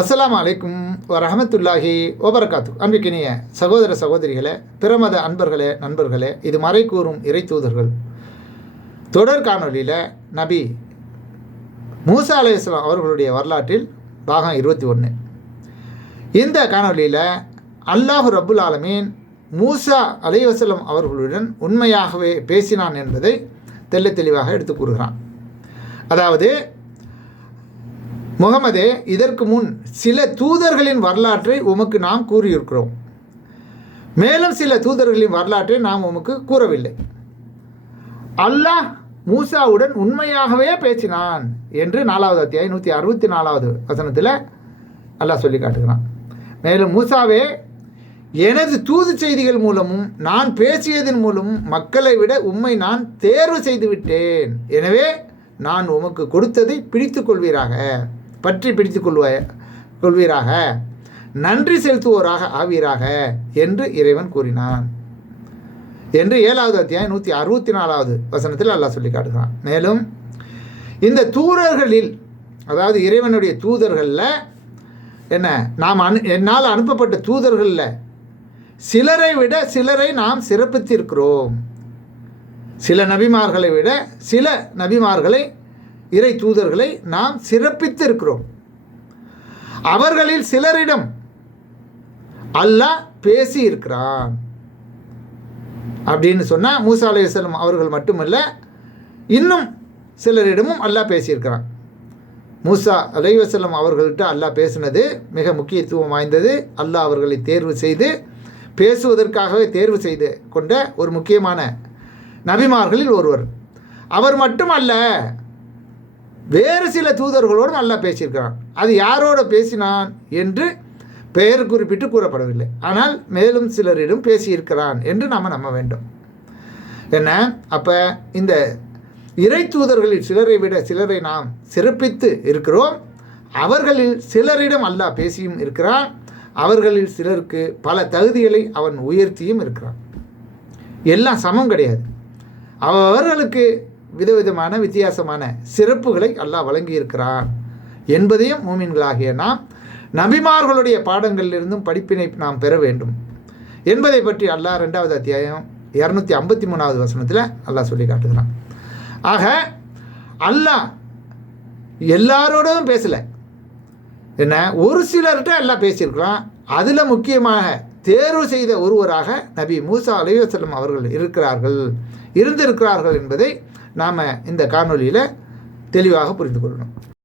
அஸ்லாம் அலைக்கும் வரஹமத்துல்லாஹி ஓபரகாத்து அன்பிக்கினிய சகோதர சகோதரிகளே பிரமத அன்பர்களே நண்பர்களே இது மறை கூறும் இறை தூதர்கள். தொடர் காணொளியில் நபி மூசா அலையாம் அவர்களுடைய வரலாற்றில் பாகம் இருபத்தி ஒன்று இந்த காணொளியில் அல்லாஹு ரபுல் ஆலமீன் மூசா அலைவசலம் அவர்களுடன் உண்மையாகவே பேசினான் என்பதை தெல்ல தெளிவாக எடுத்து கூறுகிறான். அதாவது முகமதே இதற்கு முன் சில தூதர்களின் வரலாற்றை உமக்கு நாம் கூறியிருக்கிறோம். மேலும் சில தூதர்களின் வரலாற்றை நாம் உமக்கு கூறவில்லை. அல்லாஹ் மூசாவுடன் உண்மையாகவே பேசினான் என்று நாலாவது அத்தியாயம் நூற்றி அறுபத்தி நாலாவது வசனத்தில் அல்லாஹ் சொல்லி காட்டுகிறான். மேலும் மூசாவே எனது தூது செய்திகள் மூலமும் நான் பேசியதன் மூலமும் மக்களை விட உம்மை நான் தேர்வு செய்து விட்டேன் எனவே நான் உமக்கு கொடுத்ததை பிடித்து கொள்வீராக பற்றி பிடித்து கொள்வாய கொள்வீராக. நன்றி செலுத்துவோராக ஆவீராக என்று இறைவன் கூறினான். என்று ஏழாவது அத்தியாயம் நூற்றி அறுபத்தி நாலாவது வசனத்தில் அல்லாஹ் சொல்லி காட்டுகிறான். மேலும் இந்த தூதர்களில் அதாவது இறைவனுடைய தூதர்களில் என்ன நாம் அனு என்னால் அனுப்பப்பட்ட தூதர்களில் சிலரை விட சிலரை நாம் சிறப்பித்திருக்கிறோம். சில நபிமார்களை விட சில நபிமார்களை இறை தூதர்களை நாம் சிறப்பித்து இருக்கிறோம் அவர்களில் சிலரிடம் அல்லாஹ் பேசி இருக்கிறான் அப்படின்னு சொன்னால் மூசா அலையம் அவர்கள் மட்டுமல்ல இன்னும் சிலரிடமும் அல்லாஹ் பேசியிருக்கிறான். மூசா அலைவசல்லம் அவர்கள்ட்ட அல்லாஹ் பேசினது மிக முக்கியத்துவம் வாய்ந்தது. அல்லாஹ் அவர்களை தேர்வு செய்து பேசுவதற்காகவே தேர்வு செய்து கொண்ட ஒரு முக்கியமான நபிமார்களில் ஒருவர். அவர் மட்டும் அல்ல வேறு சில தூதர்களோடு நல்லா பேசியிருக்கிறான். அது யாரோட பேசினான் என்று பெயர் குறிப்பிட்டு கூறப்படவில்லை. ஆனால் மேலும் சிலரிடம் பேசியிருக்கிறான் என்று நாம் நம்ப வேண்டும். என்ன? அப்போ இந்த இறை தூதர்களில் சிலரை விட சிலரை நாம் சிறப்பித்து இருக்கிறோம். அவர்களில் சிலரிடம் அல்லாஹ் பேசியும் இருக்கிறான். அவர்களில் சிலருக்கு பல தகுதிகளை அவன் உயர்த்தியும் இருக்கிறான். எல்லாம் சமம் கிடையாது. அவர்களுக்கு விதவிதமான வித்தியாசமான சிறப்புகளை அல்லாஹ் வழங்கியிருக்கிறான் என்பதையும் மூமின்களாகிய நாம் நபிமார்களுடைய பாடங்களிலிருந்தும் படிப்பினை நாம் பெற வேண்டும் என்பதை பற்றி அல்லாஹ் ரெண்டாவது அத்தியாயம் இரநூத்தி ஐம்பத்தி மூணாவது வசனத்தில் அல்லாஹ் சொல்லி காட்டுகிறான். ஆக அல்லாஹ் எல்லாரோடும் பேசலை. என்ன? ஒரு சிலர்கிட்ட எல்லாம் பேசியிருக்கிறான். அதில் முக்கியமாக தேர்வு செய்த ஒருவராக நபி மூசா அலைவசல்லம் அவர்கள் இருக்கிறார்கள் இருந்திருக்கிறார்கள் என்பதை நாம் இந்த காணொலியில் தெளிவாக புரிந்து கொள்ளணும்.